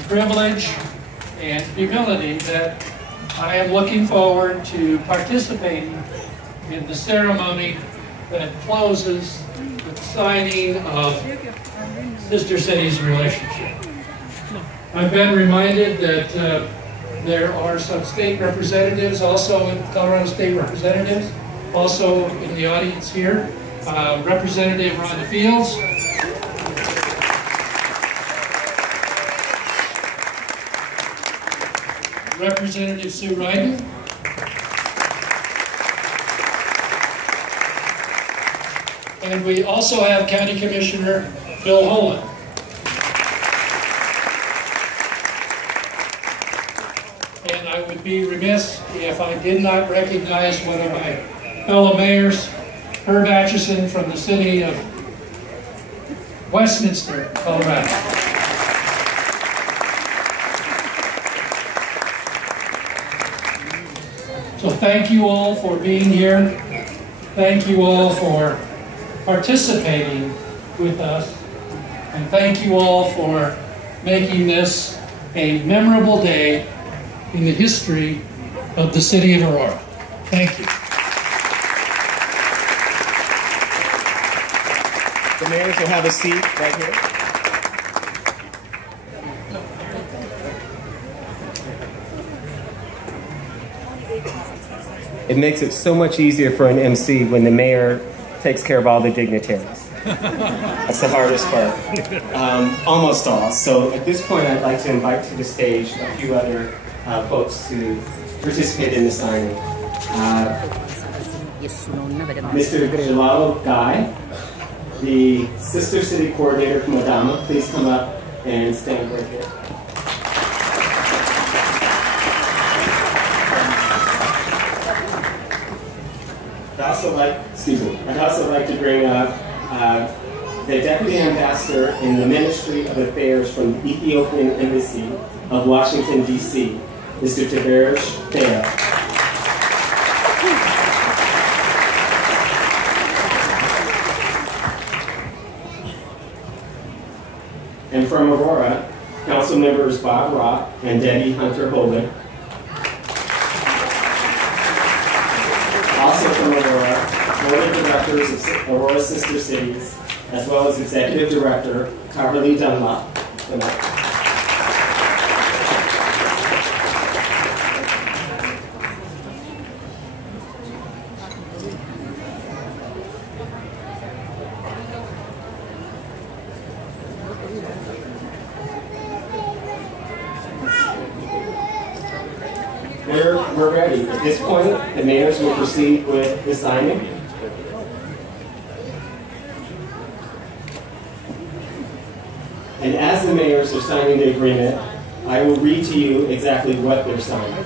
privilege and humility that I am looking forward to participating in the ceremony that closes with the signing of Sister Cities relationship. I've been reminded that there are some state representatives, also Colorado State representatives, also in the audience here. Representative Rhonda Fields. Representative Sue Ryden. And we also have County Commissioner Phil Holland. And I would be remiss if I did not recognize one of my fellow mayors, Herb Atchison from the city of Westminster, Colorado. So thank you all for being here. Thank you all for participating with us. And thank you all for making this a memorable day in the history of the city of Aurora. Thank you. The mayors will have a seat right here. It makes it so much easier for an MC when the mayor takes care of all the dignitaries. That's the hardest part. Almost all. So at this point, I'd like to invite to the stage a few other folks to participate in the signing. Mr. Jalalo Guy, the Sister City Coordinator from Adama, please come up and stand right here. I'd also like to bring up the Deputy Ambassador in the Ministry of Affairs from the Ethiopian Embassy of Washington, D.C., Mr. Tavares Thea. And from Aurora, Council members Bob Rock and Debbie Hunter-Hogan. Also from Aurora, Board of Directors of Aurora Sister Cities, as well as Executive Director Carly Dunlop. We're ready. At this point, the mayors will proceed with the signing. And as the mayors are signing the agreement, I will read to you exactly what they're signing.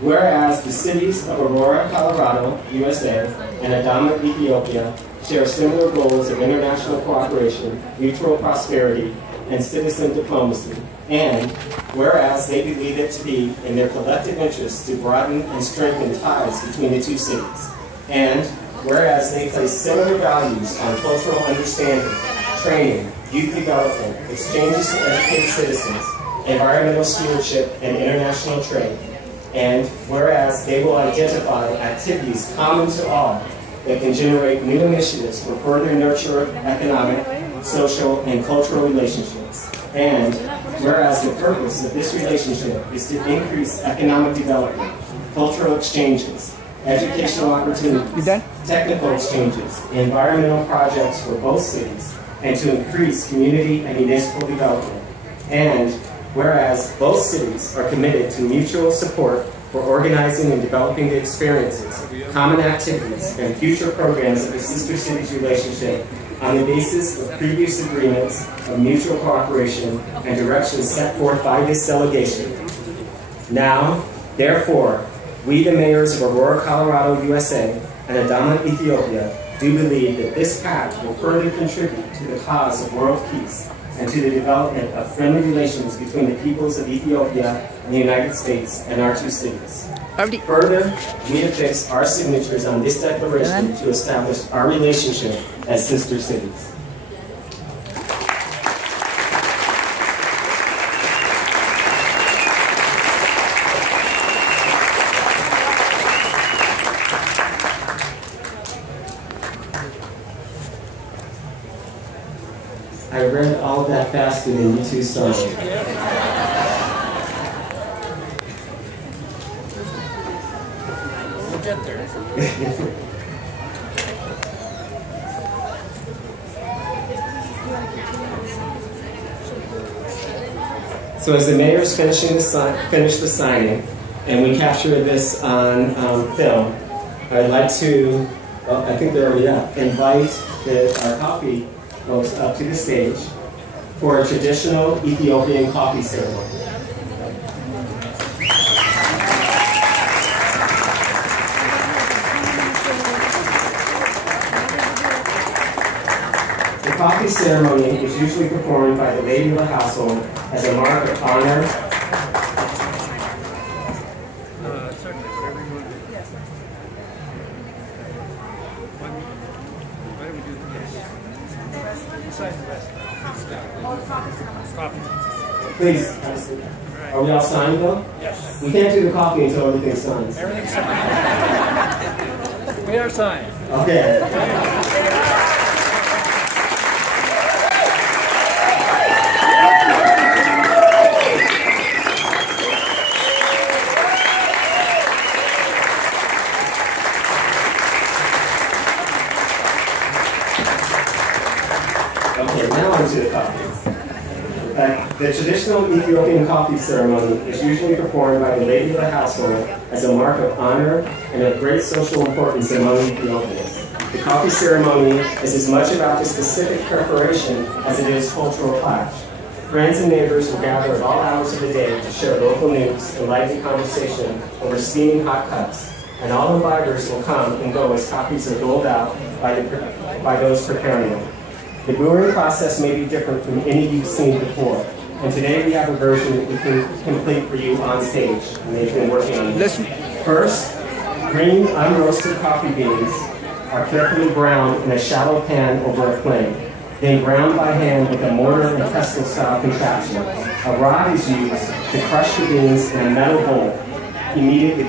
Whereas the cities of Aurora, Colorado, USA, and Adama, Ethiopia, share similar goals of international cooperation, mutual prosperity, and citizen diplomacy, and whereas they believe it to be in their collective interest to broaden and strengthen ties between the two cities, and whereas they place similar values on cultural understanding, training, youth development, exchanges to educate citizens, environmental stewardship, and international trade, and whereas they will identify activities common to all that can generate new initiatives for further nurture of economic, social, and cultural relationships, and whereas the purpose of this relationship is to increase economic development, cultural exchanges, educational opportunities, technical exchanges, environmental projects for both cities, and to increase community and municipal development, and whereas both cities are committed to mutual support for organizing and developing the experiences, common activities, and future programs of the Sister Cities relationship on the basis of previous agreements of mutual cooperation and directions set forth by this delegation. Now, therefore, we, the mayors of Aurora, Colorado, USA, and Adama, Ethiopia, do believe that this pact will further contribute to the cause of world peace and to the development of friendly relations between the peoples of Ethiopia and the United States and our two cities. Further, we affix our signatures on this declaration to establish our relationship as sister cities. that faster than you two started. We'll get there. So as the mayor's finish the signing, and we capture this on film, I'd like to, well, I think they're already up, invite our coffee folks up to the stage for a traditional Ethiopian coffee ceremony. The coffee ceremony is usually performed by the lady of the household as a mark of honor. Certainly, whatever you want to do. Why don't we do this? Besides the rest. Coffee. Please, are we all signed though? Yes. We can't do the coffee until everything's signed. Everything's signed. We are signed. Okay. Okay, now on to the coffee. The traditional Ethiopian coffee ceremony is usually performed by the lady of the household as a mark of honor and of great social importance among Ethiopians. The coffee ceremony is as much about the specific preparation as it is cultural clash. Friends and neighbors will gather at all hours of the day to share local news and lively conversation over steaming hot cups, and all imbibers will come and go as coffees are doled out by those preparing them. The brewing process may be different from any you've seen before, and today we have a version that we can complete for you on stage, and they've been working on it. First, green unroasted coffee beans are carefully browned in a shallow pan over a flame, then ground by hand with a mortar and pestle style contraption. A rod is used to crush the beans in a metal bowl. Immediately